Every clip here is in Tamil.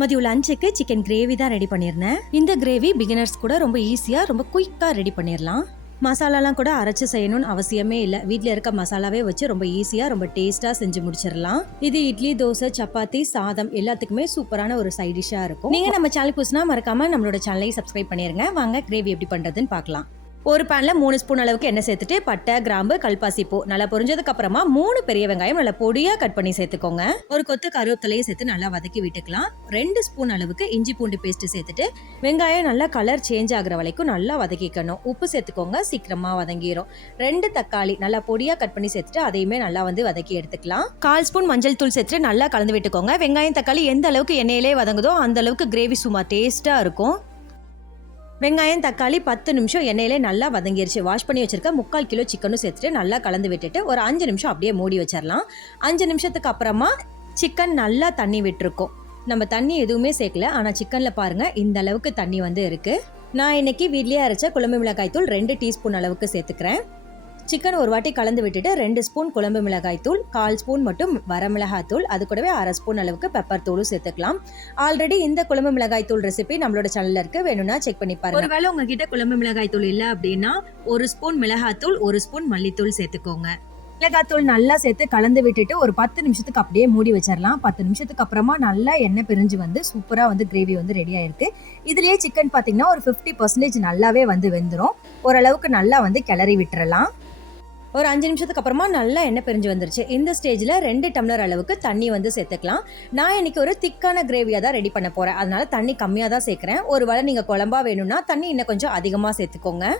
மதியம் லஞ்சுக்கு சிக்கன் கிரேவி தான் ரெடி பண்ணியிருந்தேன். இந்த கிரேவி பிகினர்ஸ் கூட ரொம்ப ஈஸியாக ரொம்ப குயிக்காக ரெடி பண்ணிடலாம். மசாலாலாம் கூட அரைச்சி செய்யணும்னு அவசியமே இல்லை. வீட்டில் இருக்க மசாலாவே வச்சு ரொம்ப ஈஸியாக ரொம்ப டேஸ்ட்டாக செஞ்சு முடிச்சிடலாம். இது இட்லி, தோசை, சப்பாத்தி, சாதம் எல்லாத்துக்குமே சூப்பரான ஒரு சைட் டிஷ்ஷாக இருக்கும். நீங்கள் நம்ம சேனல் புதுசுனா மறக்காம நம்மளோட சேனலை சப்ஸ்கிரைப் பண்ணிருங்க. வாங்க கிரேவி எப்படி பண்ணுறதுன்னு பார்க்கலாம். ஒரு பேனில் 3 ஸ்பூன் அளவுக்கு எண்ணெய் சேர்த்துட்டு பட்டை, கிராம்பு, கல்பாசி பூ நல்லா பொரிஞ்சதுக்கு அப்புறமா 3 பெரிய வெங்காயம் நல்லா பொடியாக கட் பண்ணி சேர்த்துக்கோங்க. ஒரு கொத்து கருவேப்பிலையும் சேர்த்து நல்லா வதக்கி விட்டுக்கலாம். 2 ஸ்பூன் அளவுக்கு இஞ்சி பூண்டு பேஸ்ட் சேர்த்துட்டு வெங்காயம் நல்லா கலர் சேஞ்ச் ஆகுற வரைக்கும் நல்லா வதக்கிக்கணும். உப்பு சேர்த்துக்கோங்க, சீக்கிரமா வதங்கிடும். 2 தக்காளி நல்லா பொடியாக கட் பண்ணி சேர்த்துட்டு அதையுமே நல்லா வதக்கி எடுத்துக்கலாம். 1/4 ஸ்பூன் மஞ்சள் தூள் சேர்த்துட்டு நல்லா கலந்து விட்டுக்கோங்க. வெங்காயம் தக்காளி எந்த அளவுக்கு எண்ணெயிலே வதங்குதோ அந்த அளவுக்கு கிரேவி சும்மா டேஸ்டா இருக்கும். வெங்காயம் தக்காளி 10 நிமிஷம் எண்ணெயிலே நல்லா வதங்கிருச்சு. வாஷ் பண்ணி வச்சிருக்க 3/4 கிலோ சிக்கனும் சேர்த்துட்டு நல்லா கலந்து விட்டுட்டு ஒரு 5 நிமிஷம் அப்படியே மூடி வச்சிடலாம். 5 நிமிஷத்துக்கு அப்புறமா சிக்கன் நல்லா தண்ணி விட்டுருக்கோம். நம்ம தண்ணி எதுவுமே சேர்க்கல, ஆனால் சிக்கனில் பாருங்க இந்த அளவுக்கு தண்ணி இருக்கு. நான் இன்னைக்கு வீட்லயே அரைச்ச குழம்பு மிளகாய் தூள் 2 டீஸ்பூன் அளவுக்கு சேர்த்துக்கிறேன். சிக்கன் ஒரு வாட்டி கலந்து விட்டுட்டு 2 ஸ்பூன் குழம்பு மிளகாய் தூள், 1/4 ஸ்பூன் மட்டும் வரமிளகாய் தூள், அது கூடவே 1/2 ஸ்பூன் அளவுக்கு பெப்பர் தூளும் சேர்த்துக்கலாம். ஆல்ரெடி இந்த குழம்பு மிளகாய் தூள் ரெசிபி நம்மளோட சேனல்ல இருக்கு, வேணும்னா செக் பண்ணி பாருங்க. ஒருவேளை உங்ககிட்ட குழம்பு மிளகாய் தூள் இல்லை அப்படின்னா 1 ஸ்பூன் மிளகாய் தூள், 1 ஸ்பூன் மல்லித்தூள் சேர்த்துக்கோங்க. மிளகாய் தூள் நல்லா சேர்த்து கலந்து விட்டுட்டு ஒரு 10 நிமிஷத்துக்கு அப்படியே மூடி வச்சிடலாம். 10 நிமிஷத்துக்கு அப்புறமா நல்லா எண்ணெய் பிரிஞ்சு சூப்பரா கிரேவி ரெடி ஆயிருக்கு. இதுலயே சிக்கன் பாத்தீங்கன்னா ஒரு 50% நல்லாவே வெந்துடும். ஓரளவுக்கு நல்லா கிளறி விட்டுறலாம். ஒரு 5 நிமிஷத்துக்கு அப்புறமா நல்லா எண்ணெய் பிரிஞ்சு வந்துருச்சு. இந்த ஸ்டேஜில் 2 டம்ளர் அளவுக்கு தண்ணி சேர்த்துக்கலாம். நான் இன்னைக்கு ஒரு திக்கான கிரேவியாக தான் ரெடி பண்ண போகிறேன், அதனால தண்ணி கம்மியாக தான் சேர்க்குறேன். ஒரு வேளை நீங்கள் குழம்பா வேணும்னா தண்ணி இன்னும் கொஞ்சம் அதிகமாக சேர்த்துக்கோங்க.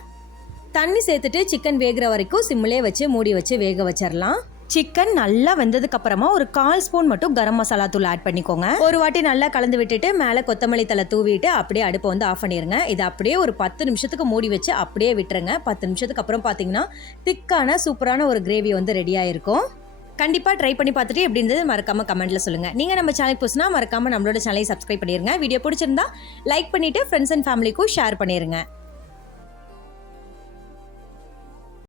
தண்ணி சேர்த்துட்டு சிக்கன் வேகிற வரைக்கும் சிம்மிலே வச்சு மூடி வச்சு வேக வச்சிடலாம். சிக்கன் நல்லா வெந்ததுக்கு அப்புறமா ஒரு 1/4 ஸ்பூன் மட்டும் கரம் மசாலா தூள் ஆட் பண்ணிக்கோங்க. ஒரு வாட்டி நல்லா கலந்து விட்டுட்டு மேலே கொத்தமல்லி தலை தூவிட்டு அப்படியே அடுப்பை ஆஃப் பண்ணிடுங்க. இது அப்படியே ஒரு 10 நிமிஷத்துக்கு மூடி வச்சு அப்படியே விட்டுருங்க. 10 நிமிஷத்துக்கு அப்புறம் பார்த்தீங்கன்னா திக்கான சூப்பரான ஒரு கிரேவி ரெடியாக இருக்கும். கண்டிப்பாக ட்ரை பண்ணி பார்த்துட்டு எப்படி இருந்தது மறக்காம கமெண்ட்ல சொல்லுங்க. நீங்கள் நம்ம சேனல் புதுசுனா மறக்காம நம்மளோட சேனலை சப்ஸ்கிரைப் பண்ணிருங்க. வீடியோ பிடிச்சிருந்தா லைக் பண்ணிட்டு ஃப்ரெண்ட்ஸ் அண்ட் ஃபேமிலிக்கும் ஷேர் பண்ணிருங்க.